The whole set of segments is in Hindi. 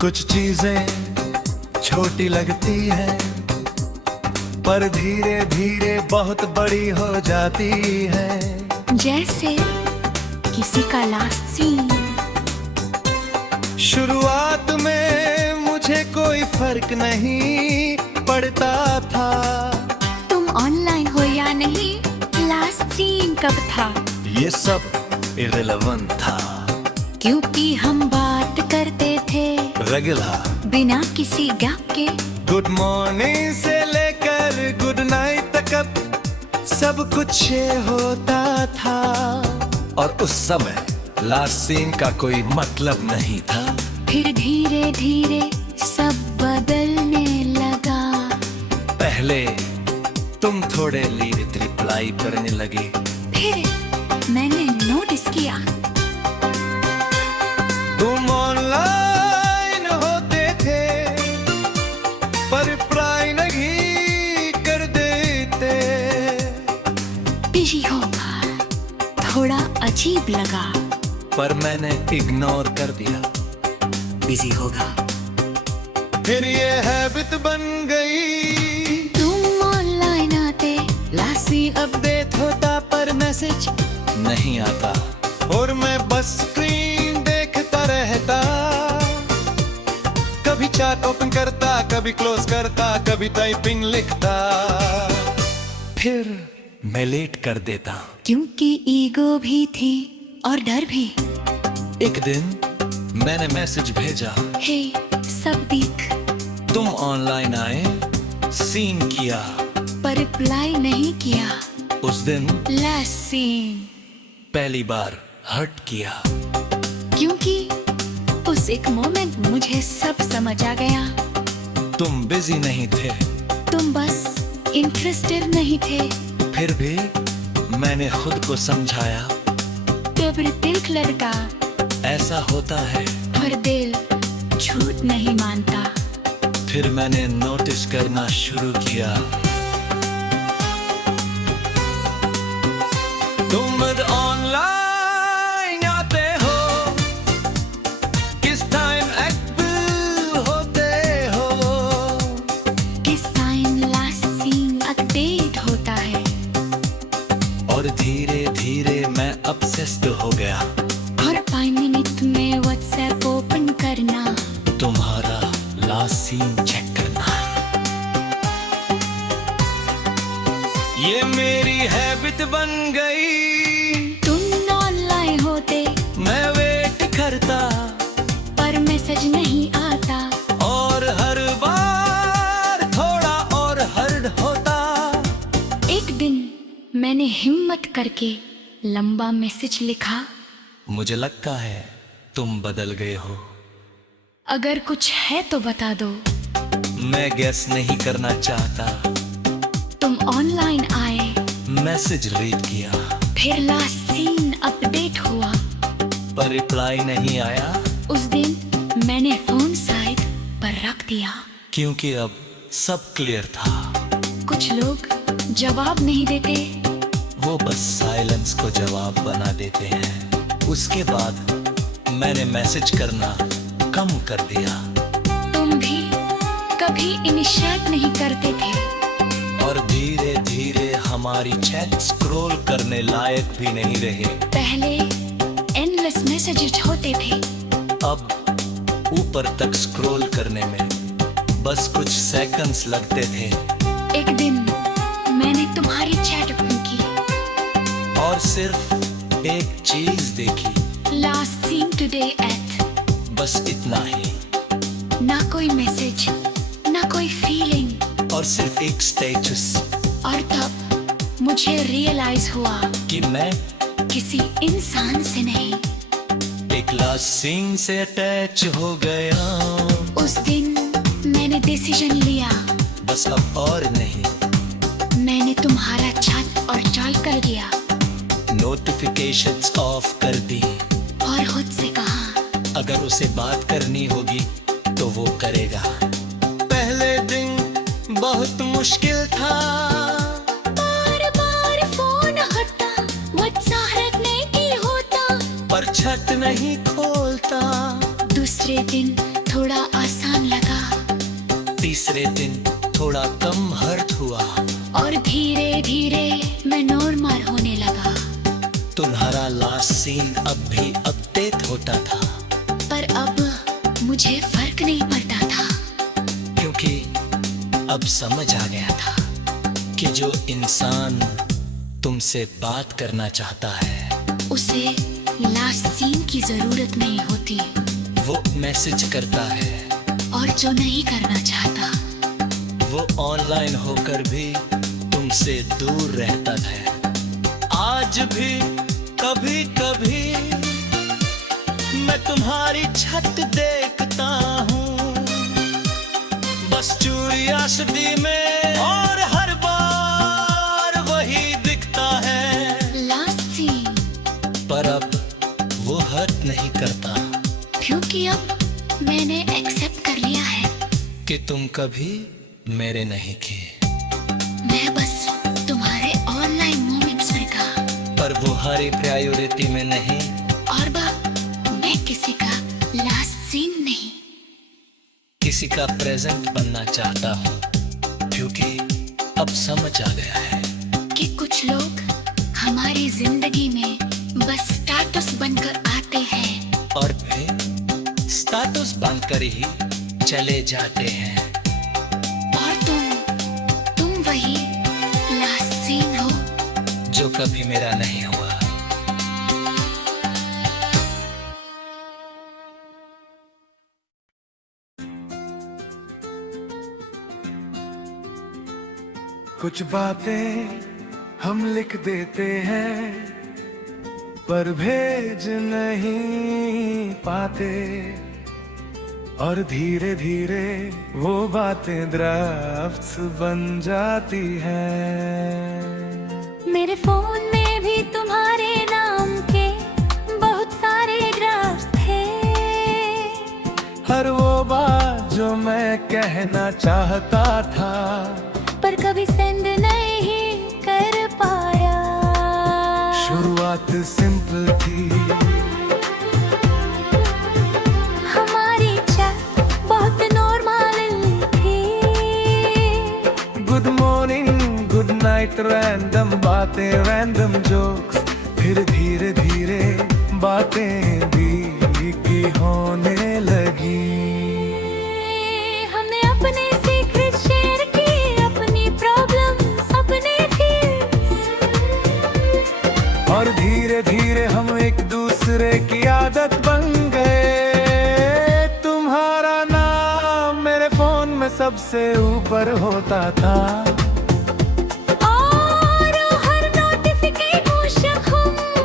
कुछ चीजें छोटी लगती है पर धीरे धीरे बहुत बड़ी हो जाती है। जैसे किसी का लास्ट सीन। शुरुआत में मुझे कोई फर्क नहीं पड़ता था, तुम ऑनलाइन हो या नहीं, लास्ट सीन कब था। ये सब इर्रेलेवेंट था क्योंकि हम बात करते थे रेगुलर, बिना किसी गैप के। गुड मॉर्निंग से लेकर गुड नाइट तक अब सब कुछ होता था। और उस समय लास्ट सीन का कोई मतलब नहीं था। फिर धीरे धीरे सब बदलने लगा। पहले तुम थोड़े लेट रिप्लाई करने लगे, फिर मैंने नोटिस किया तुम ऑनलाइन होते थे पर रिप्लाई नहीं कर देते। बिजी होगा, थोड़ा अजीब लगा, पर मैंने इग्नोर कर दिया, बिजी होगा। फिर ये हैबिट बन गई, तुम ऑनलाइन आते, लास्ट सीन अपडेट होता पर मैसेज नहीं आता, और मैं बस स्क्रीन देखता रहता। कभी चैट ओपन करता, कभी क्लोज करता, कभी टाइपिंग लिखता, फिर मैं लेट कर देता। क्योंकि ईगो भी थी और डर भी। एक दिन मैंने मैसेज भेजा, हे सब देख, तुम ऑनलाइन आए, सीन किया, पर रिप्लाई नहीं किया। उस दिन लास्ट सीन। पहली बार हर्ट किया, क्योंकि उस एक मोमेंट मुझे सब समझ आ गया। तुम बिजी नहीं थे, तुम बस इंटरेस्टेड नहीं थे। फिर भी मैंने खुद को समझाया, कब्र दिल लड़का, ऐसा होता है। पर दिल झूठ नहीं मानता। फिर मैंने नोटिस करना शुरू किया, तुम ऑनलाइन आते हो, किस टाइम एक्टिव होते हो, किस टाइम लास्ट सीन अपडेट होता है। और धीरे धीरे मैं ऑब्सेस्ड हो गया। हर 5 मिनट में व्हाट्सएप ओपन करना, तुम्हारा लास्ट सीन चेक करना, ये मेरी हैबिट बन गई। तुम ऑनलाइन होते, मैं वेट करता, पर मैसेज नहीं आता। और हर बार थोड़ा और हर्ड होता। एक दिन मैंने हिम्मत करके लंबा मैसेज लिखा, मुझे लगता है तुम बदल गए हो, अगर कुछ है तो बता दो। मैं गेस नहीं करना चाहता। तुम ऑनलाइन आए, मैसेज रीड किया, फिर लास्ट सीन अपडेट हुआ। पर रिप्लाई नहीं आया, उस दिन मैंने फोन साइड पर रख दिया। क्योंकि अब सब क्लियर था। कुछ लोग जवाब नहीं देते, वो बस साइलेंस को जवाब बना देते हैं। उसके बाद मैंने मैसेज करना कम कर दिया। तुम भी कभी इनिशिएट नहीं करते थे। और धीरे धीरे हमारी चैट स्क्रॉल करने लायक भी नहीं रहे। पहले एंडलेस मैसेजेस होते थे, अब ऊपर तक स्क्रॉल करने में बस कुछ सेकंड्स लगते थे। एक दिन मैंने तुम्हारी चैट ओपन की और सिर्फ एक चीज देखी, लास्ट सीन टुडे एट। बस इतना ही, ना कोई मैसेज, ना कोई फीलिंग, और सिर्फ एक स्टेटस। और तब मुझे रियलाइज हुआ कि मैं किसी इंसान से नहीं, एक लास्ट सीन से अटैच हो गया। उस दिन मैंने डिसीजन लिया, बस अब और नहीं। मैंने तुम्हारा छत और चाल कर दिया, नोटिफिकेशंस ऑफ कर दी, और खुद से कहा अगर उसे बात करनी होगी तो वो करेगा। पहले दिन बहुत मुश्किल था, बार बार फोन हटा, व्हाट्सएप रखने की होता, पर छत नहीं खोलता। दूसरे दिन थोड़ा आसान लगा, तीसरे दिन थोड़ा कम हर्ट हुआ, और धीरे धीरे मैं नॉर्मल होने लगा। तुम्हारा लास्ट सीन अब भी अपडेट होता था, पर अब मुझे फर्क नहीं पड़ता था, क्योंकि अब समझ आ गया था कि जो इंसान तुमसे बात करना चाहता है उसे लास्ट सीन की जरूरत नहीं होती, वो मैसेज करता है, और जो नहीं करना चाहता वो ऑनलाइन होकर भी तुमसे दूर रहता है। आज भी कभी कभी मैं तुम्हारी छत देखता हूँ, बस क्यूरियोसिटी में, और हर बार वही दिखता है लास्ट सीन। पर अब वो हर्ट नहीं करता, क्योंकि अब मैंने एक्सेप्ट कर लिया है कि तुम कभी मेरे नहीं थे। मैं बस तुम्हारे ऑनलाइन मोमेंट्स में था, पर वो हमारी प्रायोरिटी में नहीं। और मैं किसी का लास्ट सीन नहीं, किसी का प्रेजेंट बनना चाहता हूँ, क्योंकि अब समझ आ गया है कि कुछ लोग हमारी जिंदगी में बस स्टेटस बनकर आते हैं, और फिर स्टेटस बनकर ही चले जाते हैं। और तुम वही लास्ट सीन हो जो कभी मेरा नहीं हुआ। कुछ बातें हम लिख देते हैं पर भेज नहीं पाते, और धीरे धीरे वो बातें ड्राफ्ट्स बन जाती हैं। मेरे फोन में भी तुम्हारे नाम के बहुत सारे ड्राफ्ट्स थे, हर वो बात जो मैं कहना चाहता था पर कभी सेंड नहीं कर पाया। शुरुआत सिंपल थी, हमारी चैट बहुत नॉर्मल थी, good morning good night random बातें रैंडम जोक्स, फिर धीरे धीरे बातें भी की होने लगी। हमने अपने सीक्रेट शेयर किए, अपनी प्रॉब्लम्स, अपने fears, और धीरे धीरे हम एक दूसरे की आदत बन गए। तुम्हारा नाम मेरे फोन में सबसे ऊपर होता था, और हर नोटिफिकेशन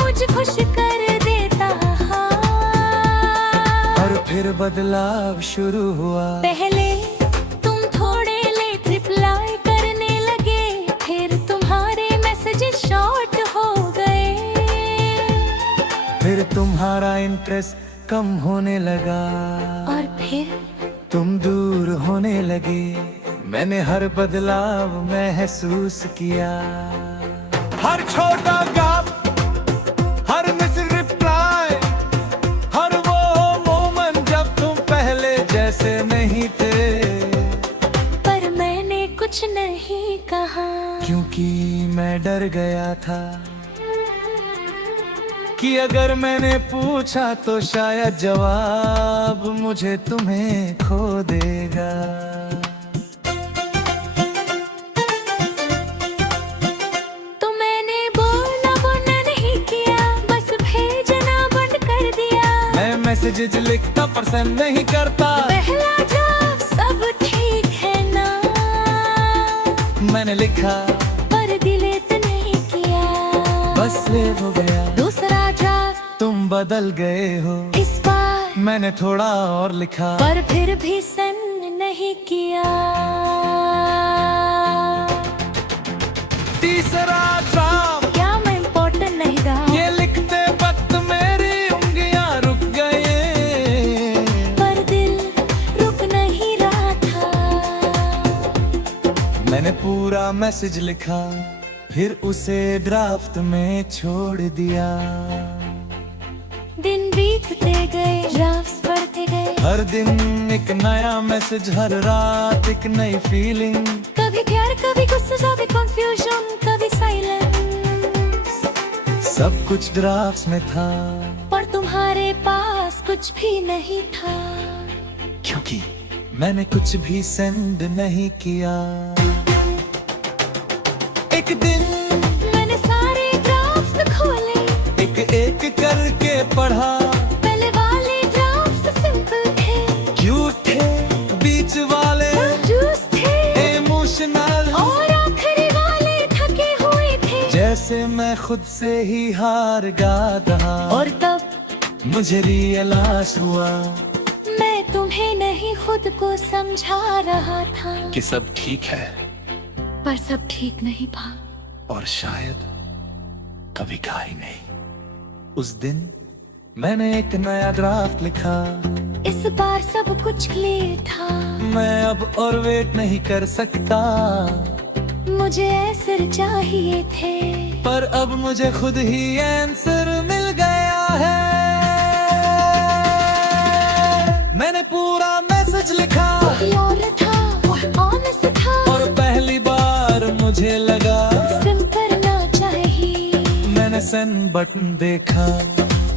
मुझे खुश कर देता। और फिर बदलाव शुरू हुआ। पहले तुम थोड़े लेट रिप्लाई करने लगे, फिर तुम्हारे मैसेजेस शॉर्ट हो गए, फिर तुम्हारा इंटरेस्ट कम होने लगा, और फिर तुम दूर होने लगे। मैंने हर बदलाव महसूस किया, हर छोटा गैप, हर मिस रिप्लाई, हर वो मोमेंट जब तुम पहले जैसे नहीं थे। पर मैंने कुछ नहीं कहा, क्योंकि मैं डर गया था कि अगर मैंने पूछा तो शायद जवाब मुझे तुम्हें खो देगा। तो मैंने बोलना नहीं किया, बस भेजना बंद कर दिया। मैं मैसेजेस लिखता पर सेंड नहीं करता, पहला जवाब सब ठीक है ना, मैंने लिखा पर डिलीट नहीं किया, बस सेव हो गया। दूसरा जवाब तुम बदल गए हो, इस बार मैंने थोड़ा और लिखा, पर फिर भी सेंड नहीं किया। तीसरा ड्राफ्ट, क्या मैं इम्पोर्टेंट नहीं था? ये लिखते वक्त मेरी उंगलियां रुक गए, पर दिल रुक नहीं रहा था। मैंने पूरा मैसेज लिखा, फिर उसे ड्राफ्ट में छोड़ दिया। दिन बीतते गए, ड्राफ्ट्स बढ़ते गए, हर हर दिन एक नया मैसेज, हर रात एक नई फीलिंग। कभी प्यार कभी गुस्सा कभी कंफ्यूजन कभी साइलेंस। सब कुछ ड्राफ्ट्स में था, पर तुम्हारे पास कुछ भी नहीं था, क्योंकि मैंने कुछ भी सेंड नहीं किया। एक दिन मैंने सारे ड्राफ्ट्स खोले, एक एक करके पढ़ा। पहले वाले ड्राफ्ट्स सिंपल थे, क्यूट थे, बीच वाले जूस थे, इमोशनल, और आखिरी वाले थके हुए थे, जैसे मैं खुद से ही हार गा रहा। और तब मुझे रियलाइज हुआ मैं तुम्हें नहीं खुद को समझा रहा था कि सब ठीक है, पर सब ठीक नहीं था। और शायद कभी का ही नहीं। उस दिन मैंने एक नया ड्राफ्ट लिखा। इस बार सब कुछ क्लियर था, मैं अब और वेट नहीं कर सकता, मुझे आंसर चाहिए थे, पर अब मुझे खुद ही आंसर मिल गया है। मैंने पूरा मैसेज लिखा, प्योर था ऑनेस्ट था, और पहली बार मुझे लगा सिंपल ना चाहिए। मैंने सेंड बटन देखा,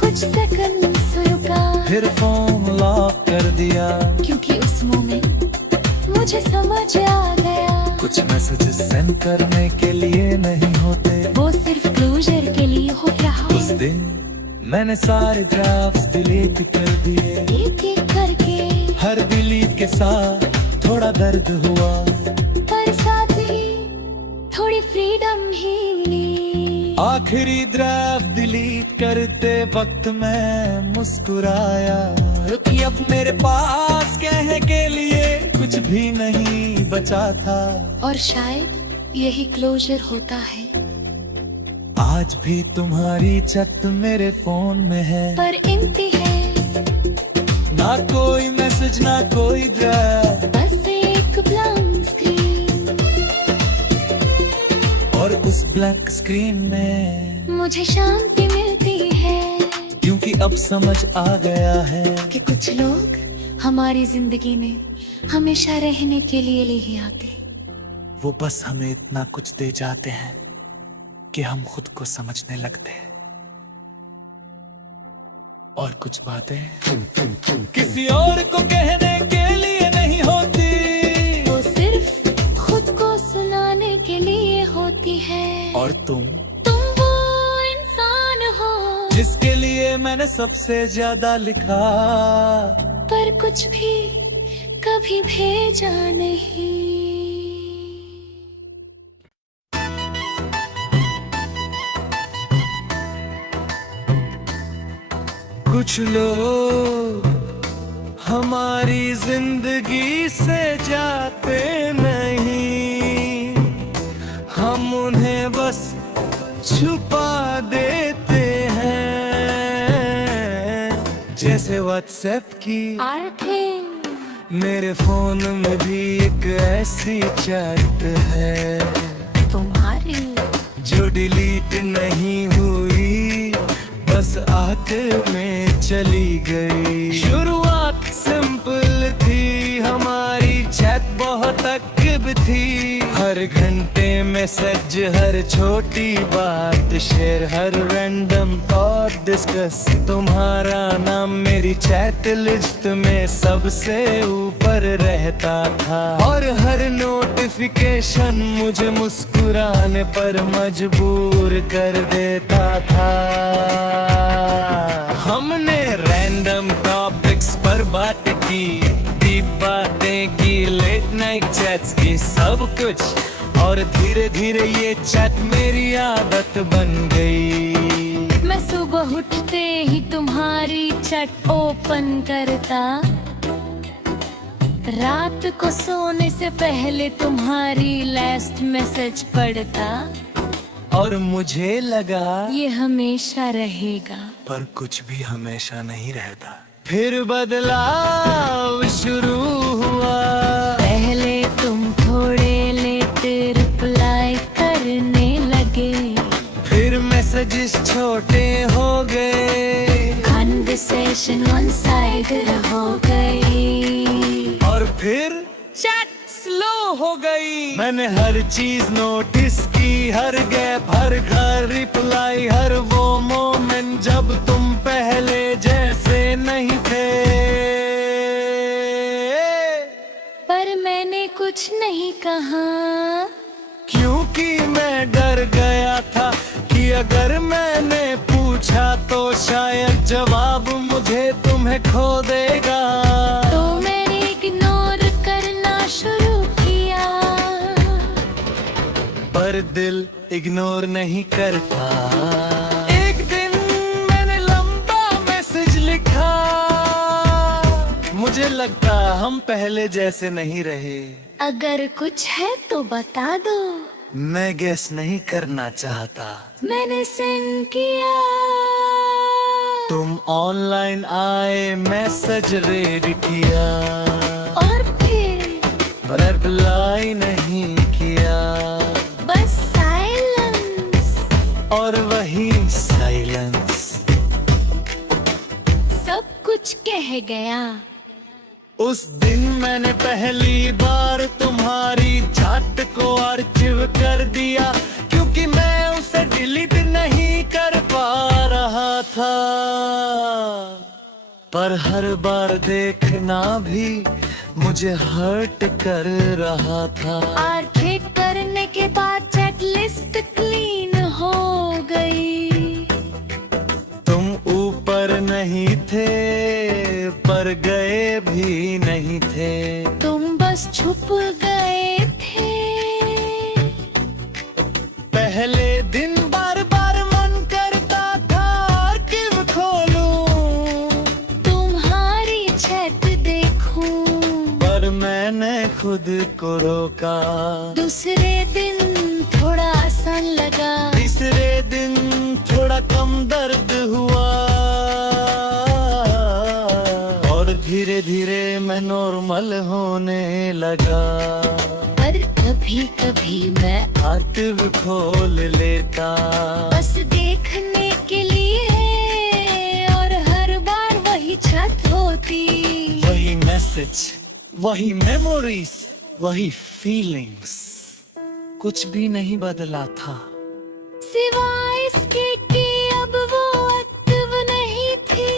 कुछ सेकंड्स रुका, फिर फोन लॉक कर दिया, क्योंकि उस मोमेंट मुझे समझ आ गया कुछ मैसेजेस सेंड करने के लिए नहीं होते, वो सिर्फ क्लोजर के लिए हो रहा उस दिन मैंने सारे ड्राफ्ट्स डिलीट कर दिए। एक एक करके, हर डिलीट के साथ थोड़ा दर्द हुआ, पर साथ ही थोड़ी फ्रीडम ही मिली। आखिरी ड्राफ्ट डिलीट करते वक्त मैं मुस्कुराया, क्योंकि अब मेरे पास कहने के लिए कुछ भी नहीं बचा था। और शायद यही क्लोजर होता है, आज भी तुम्हारी चैट मेरे फोन में है, पर एम्प्टी है, ना कोई मैसेज ना कोई ड्राफ्ट, बस एक ब्लैंक स्क्रीन। और उस ब्लैंक स्क्रीन में मुझे शांति मिलती है, क्योंकि अब समझ आ गया है कि कुछ लोग हमारी जिंदगी में हमेशा रहने के लिए नहीं आते, वो बस हमें इतना कुछ दे जाते हैं कि हम खुद को समझने लगते हैं। और कुछ बातें किसी और को कहने के लिए नहीं होती, वो सिर्फ खुद को सुनाने के लिए होती है। और तुम वो इंसान हो जिसके लिए मैंने सबसे ज्यादा लिखा, पर कुछ भी कभी भेजा नहीं। कुछ लोग हमारी जिंदगी से जाते नहीं, हम उन्हें बस छुपा देते हैं, जैसे व्हाट्सएप की मेरे फोन में भी एक ऐसी चैट है तुम्हारी जो डिलीट नहीं हुई, बस आखिर में चली गई। शुरुआत सिंपल थी, हमारी चैट बहुत एक्टिव थी, हर घंटे मैसेज, हर छोटी बात शेयर, हर रैंडम थॉट डिस्कस। तुम्हारा नाम मेरी चैट लिस्ट में सबसे ऊपर रहता था, और हर नोटिफिकेशन मुझे मुस्कुराने पर मजबूर कर देता था। हमने रैंडम टॉपिक्स पर बात की, डीप बातें की, लेट नाइट चैट्स की, सब कुछ, और धीरे धीरे ये चैट मेरी आदत बन गई। मैं सुबह उठते ही तुम्हारी चैट ओपन करता, रात को सोने से पहले तुम्हारी लास्ट मैसेज पढ़ता, और मुझे लगा ये हमेशा रहेगा, पर कुछ भी हमेशा नहीं रहता। फिर बदलाव शुरू हुआ, पहले तुम थोड़े लेट रिप्लाई करने लगे, फिर मैसेजेस छोटे हो गए, कन्वर्सेशन वन साइड हो गई, फिर चैट स्लो हो गई। मैंने हर चीज नोटिस की, हर गैप, हर घर रिप्लाई, हर वो मोमेंट जब तुम पहले जैसे नहीं थे। पर मैंने कुछ नहीं कहा, क्योंकि मैं डर गया था कि अगर मैंने पूछा तो शायद जवाब मुझे तुम्हें खो देगा। तो मैंने इग्नोर करना शुरू किया। पर दिल इग्नोर नहीं करता। एक दिन मैंने लंबा मैसेज लिखा, मुझे लगता हम पहले जैसे नहीं रहे। अगर कुछ है तो बता दो। मैं गेस नहीं करना चाहता। मैंने सेंड किया। तुम ऑनलाइन आए, मैसेज रीड किया, और फिर रिप्लाई नहीं किया, बस साइलेंस। और वही साइलेंस सब कुछ कह गया। उस दिन मैंने पहली बार तुम्हारी चैट को आर्चिव कर दिया, क्योंकि मैं उसे डिलीट नहीं कर पा रहा था। पर हर बार देखना भी मुझे हर्ट कर रहा था। आर्थिक करने के बाद चेक लिस्ट क्लीन हो गई। तुम ऊपर नहीं थे पर गए भी नहीं थे। तुम बस छुप गए थे। पहले दिन बार बार मन करता था आर्किव खोलूं, तुम्हारी चैट देखूं। पर मैंने खुद को रोका। दूसरे दिन थोड़ा आसान लगा। तीसरे दिन थोड़ा कम दर्द हुआ, और धीरे धीरे मैं नॉर्मल होने लगा। पर कभी कभी मैं आर्किव खोल लेता, बस देखने के लिए, और हर बार वही चैट होती। वही मैसेज, वही मेमोरीज, वही फीलिंग्स, कुछ भी नहीं बदला था। सिवाय इसके कि अब वो एक्टिव नहीं थी।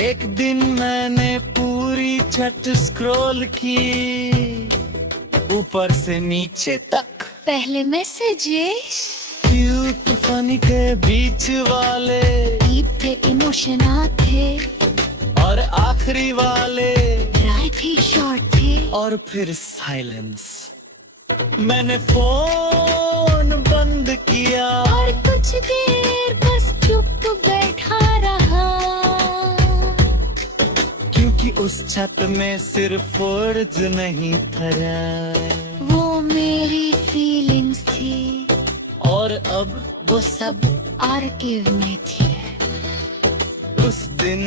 एक दिन मैंने पूरी चैट स्क्रॉल की, ऊपर से नीचे तक। पहले मैसेजेस क्यूट फनी के बीच वाले, डीप थे, इमोशन थे, और आखिरी वाले राइट थे, शॉर्ट थे। और फिर साइलेंस। मैंने फोन बंद किया, और कुछ देर बस चुप बैठा रहा। क्योंकि उस छत में सिर्फ वर्ड्स नहीं भरा, वो मेरी फीलिंग्स थी, और अब वो सब आर्किव में थी। उस दिन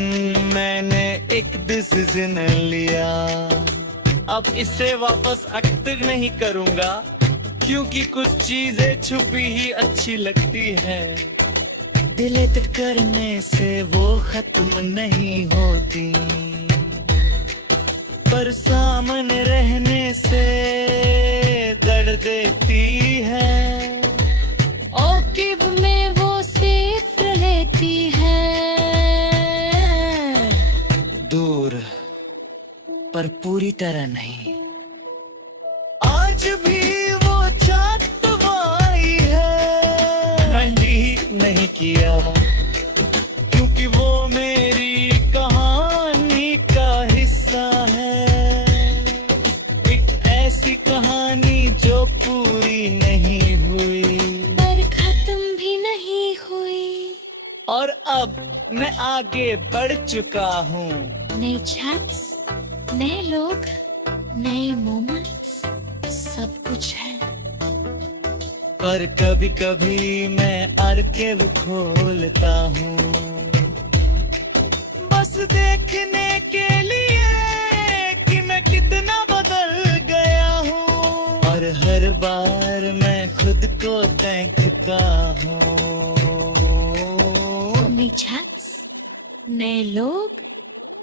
मैंने एक डिसीजन लिया, अब इसे वापस एक्टिव नहीं करूंगा, क्योंकि कुछ चीजें छुपी ही अच्छी लगती है। डिलीट करने से वो खत्म नहीं होती, पर सामने रहने से दर्द देती है। आर्किव में वो सेफ रहती है। दूर, पर पूरी तरह नहीं। आज भी वो चैट वही है, डिलीट नहीं किया, क्योंकि वो मेरी कहानी का हिस्सा है। एक ऐसी कहानी जो पूरी नहीं हुई, पर खत्म भी नहीं हुई। और अब मैं आगे बढ़ चुका हूँ। नए चैट्स, नए लोग, नए मोमेंट्स, सब कुछ है। पर कभी कभी मैं आर्काइव खोलता हूँ, बस देखने के लिए कि मैं कितना बदल गया हूँ। और हर बार मैं खुद को देखता हूँ। नए चैट्स, नए लोग,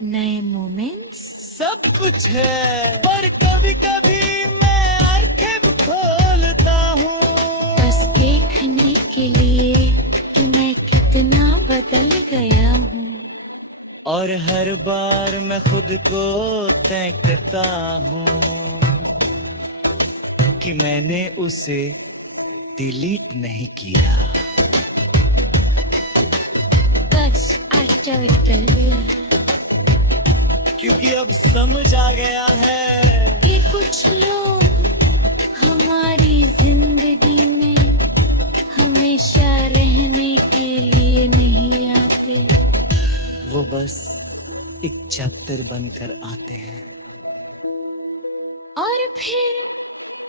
नए मोमेंट्स। सब कुछ है, पर कभी कभी मैं आंखें भी खोलता हूँ बस देखने के लिए कि मैं कितना बदल गया हूँ। और हर बार मैं खुद को देखता हूँ कि मैंने उसे डिलीट नहीं किया। बस आश्चर्य क्योंकि अब समझ आ गया है कि कुछ लोग हमारी जिंदगी में हमेशा रहने के लिए नहीं आते, वो बस एक चैप्टर बनकर आते हैं और फिर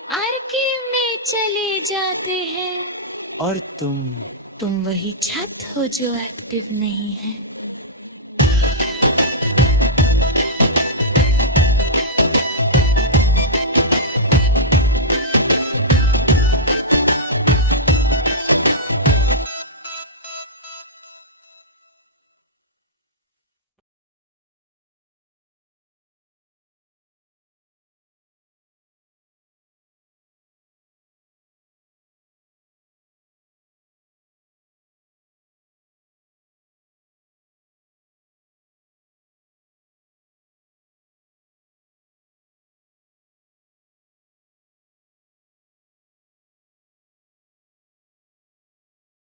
आर्की में चले जाते हैं। और तुम तुम वही छत हो जो एक्टिव नहीं है।